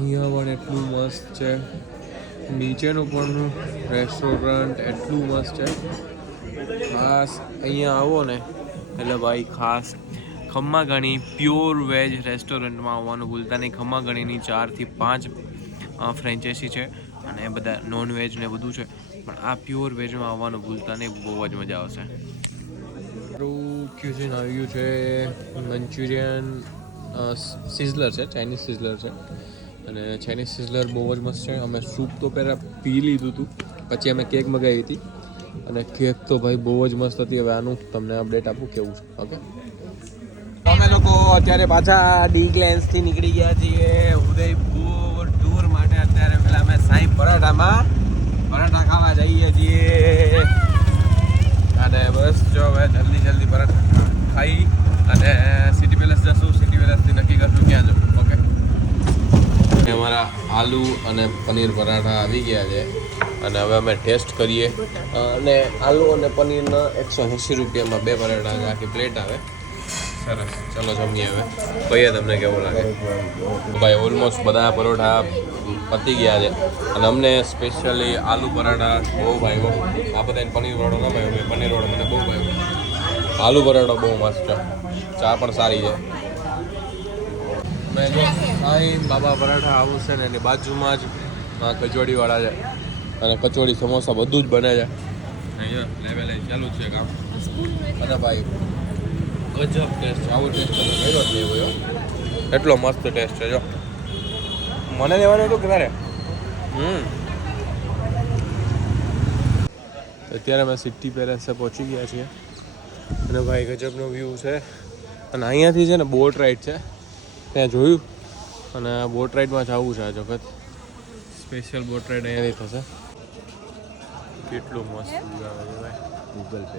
અહીંયા પણ એટલું મસ્ત છે, નીચેનું પણ રેસ્ટોરન્ટ એટલું મસ્ત છે. ખાસ અહીંયા આવો ને એટલે ભાઈ ખાસ ખમ્માઘણી પ્યોર વેજ રેસ્ટોરન્ટમાં આવવાનું ભૂલતા નહીં. ખમ્માઘણીની 4 થી 5 ફ્રેન્ચાઇઝી છે અને એ બધા નોન વેજ ને બધું છે, પણ આ પ્યોર વેજમાં આવવાનું ભૂલતા નહીં, બહુ જ મજા આવશે. મારું ક્યુઝિન આવી ગયું છે મંચુરિયન સિઝલર છે, ચાઇનીઝ સિઝલર છે. અને ચાઇનીઝ સિઝલર બહુ જ મસ્ત છે. અમે સૂપ તો પહેલાં પી લીધું હતું, પછી અમે કેક મગાવી હતી અને કેક તો ભાઈ બહુ જ મસ્ત હતી. હવે આનું તમને અપડેટ આપું કેવું છે. ઓકે, અમે લોકો અત્યારે પાછા ડી-ગ્લેન્સથી નીકળી ગયા છીએ ઉદયપુર ટૂર માટે. અત્યારે પેલા અમે સાંઈ પરાઠામાં પરાઠા ખાવા જઈએ છીએ અને બસ જો હવે જલ્દી પરાઠા ખાઈ અને સિટી પેલેસ જશું. સિટી પેલેસથી નક્કી કરશું ક્યાં જવું. ઓકે, અમારા આલુ અને પનીર પરાઠા આવી ગયા છે અને હવે અમે ટેસ્ટ કરીએ. અને આલુ અને પનીરના 180 રૂપિયામાં 2 પરાઠા આખી પ્લેટ આવે. સરસ, ચલો જમીએ હવે. કહીએ તમને કેવું લાગે. ભાઈ ઓલમોસ્ટ બધા પરોઠા પતી ગયા છે અને અમને સ્પેશિયલી આલુ પરાઠા બહુ ભાવ્યો. આ બધાને પનીર વાળો ન ભાવ્યો, પનીર વાળો મને બહુ ભાવ્યો. આલુ પરાઠો બહુ મસ્ત છે, ચા પણ સારી છે. મેં જો સાંઈ બાબા પરાઠા હાઉસ છે ને એની બાજુમાં જ કચોડીવાળા છે અને કચોડી સમોસા બધું જ બને છે. લેવલ ચાલુ જ છે કામ. અને ભાઈ ગજબ ટેસ્ટ છે, આવો ટેસ્ટ તમે કર્યો જ નહીં હોય. એટલો મસ્ત ટેસ્ટ છે. જો મને લેવાનું હતું ક્યારે. અત્યારે અમે સિટી પેલેસે પહોંચી ગયા છીએ અને ભાઈ ગજબનો વ્યૂ છે. અને અહીંયાથી છે ને બોટ રાઈડ છે, ત્યાં જોયું અને બોટ રાઈડમાં જવું છે. આ વખત સ્પેશિયલ બોટ રાઈડ અહીંયાથી થશે. કેટલું મસ્ત વ્યૂ આવે છે ભાઈ. Google pay